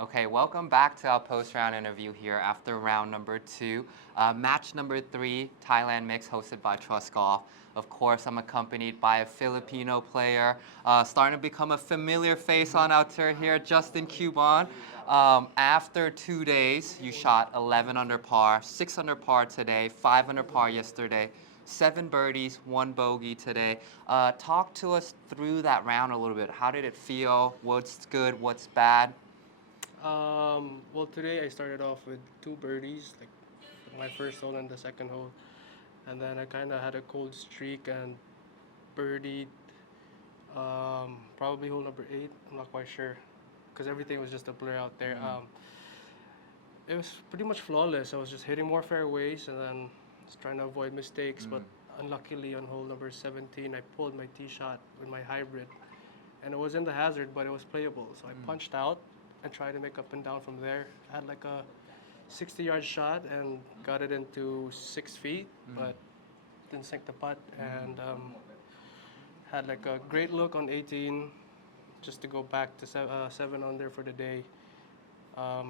Okay, welcome back to our post-round interview here after round number 2. Match number 3, Thailand Mixed, hosted by TrustGolf. Of course, I'm accompanied by a Filipino player, starting to become a familiar face on our tour here, Justin Cuban. After 2 days, you shot 11 under par, 6 under par today, 5 under par yesterday, 7 birdies, 1 bogey today. Talk to us through that round a little bit. How did it feel? What's good? What's bad? Well, today I started off with 2 birdies, like my first hole and the second hole, and then I kind of had a cold streak and birdied probably hole number 8. I'm not quite sure because everything was just a blur out there. It was pretty much flawless. I was just hitting more fairways and then just trying to avoid mistakes. But unluckily on hole number 17, I pulled my tee shot with my hybrid, and it was in the hazard, but it was playable. So I punched out and tried to make up and down from there. I had like a 60-yard shot and got it into 6 feet, but didn't sink the putt, and had like a great look on 18 just to go back to 7 under for the day.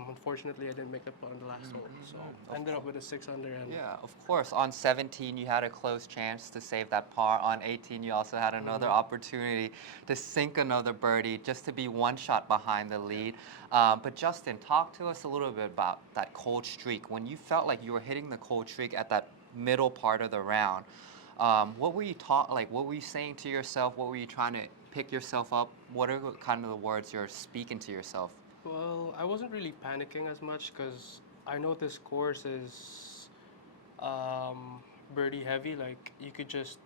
Unfortunately, I didn't make the putt on the last hole, so I ended up with a 6 under. And Yeah, of course. On 17, you had a close chance to save that par. On 18, you also had another opportunity to sink another birdie, just to be 1 shot behind the lead. But Justin, talk to us a little bit about that cold streak. When you felt like you were hitting the cold streak at that middle part of the round, what were you what were you saying to yourself? What were you trying to pick yourself up? What are kind of the words you're speaking to yourself? Well, I wasn't really panicking as much because I know this course is birdie heavy. Like you could just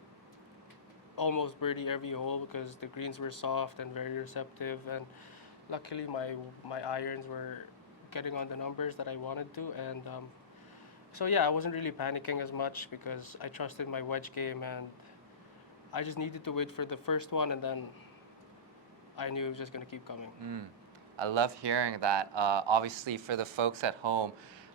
almost birdie every hole because the greens were soft and very receptive, and luckily my irons were getting on the numbers that I wanted to, and so yeah, I wasn't really panicking as much because I trusted my wedge game, and I just needed to wait for the first one, and then I knew it was just gonna keep coming. I love hearing that. Obviously, for the folks at home,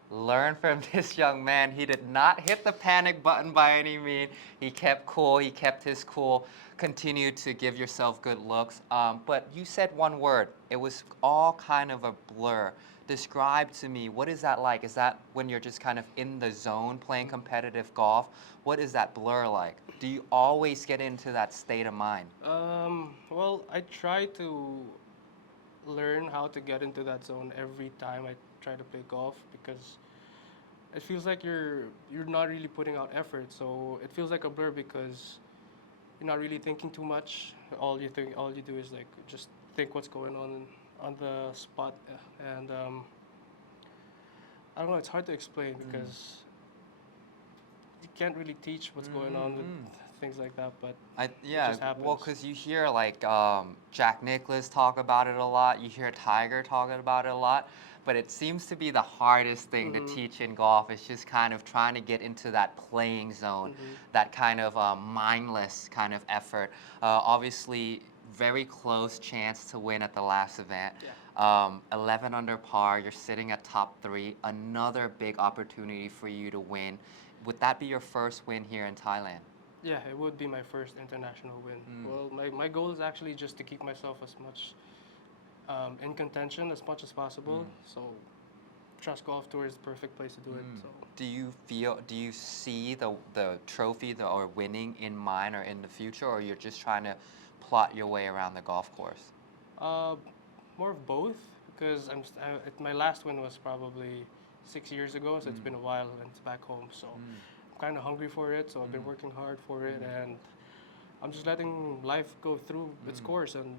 learn from this young man. He did not hit the panic button by any means. He kept cool. He kept his cool. Continue to give yourself good looks. But you said one word. It was all kind of a blur. Describe to me, what is that like? Is that when you're just kind of in the zone playing competitive golf? What is that blur like? Do you always get into that state of mind? Well, I try to learn how to get into that zone every time I try to play golf because it feels like you're not really putting out effort. So it feels like a blur because you're not really thinking too much. All you do is like just think what's going on the spot, and I don't know. It's hard to explain because you can't really teach what's going on with things like that, but it just happens. Well, because you hear like Jack Nicklaus talk about it a lot, you hear Tiger talking about it a lot, but it seems to be the hardest thing to teach in golf. It's just kind of trying to get into that playing zone, that kind of mindless kind of effort. Obviously, very close chance to win at the last event. 11 under par, you're sitting at top 3, another big opportunity for you to win. Would that be your first win here in Thailand? Yeah, it would be my first international win. Well, my goal is actually just to keep myself as much in contention as much as possible. So Trust Golf Tour is the perfect place to do it. So Do you see the trophy or winning in mind or in the future, or you're just trying to plot your way around the golf course? more of both because my last win was probably 6 years ago, so it's been a while and it's back home. So I'm kind of hungry for it. So I've been working hard for it, and I'm just letting life go through its course and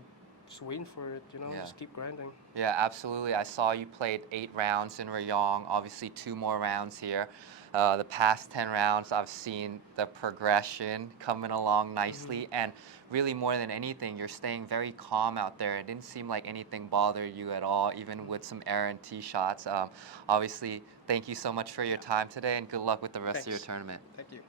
just waiting for it, just keep grinding. Yeah, absolutely. I saw you played 8 rounds in Rayong, obviously 2 more rounds here. The past 10 rounds, I've seen the progression coming along nicely, and really more than anything, you're staying very calm out there. It didn't seem like anything bothered you at all, even with some errant tee shots. Obviously, thank you so much for your time today, and good luck with the rest of your Thanks. tournament. Thank you.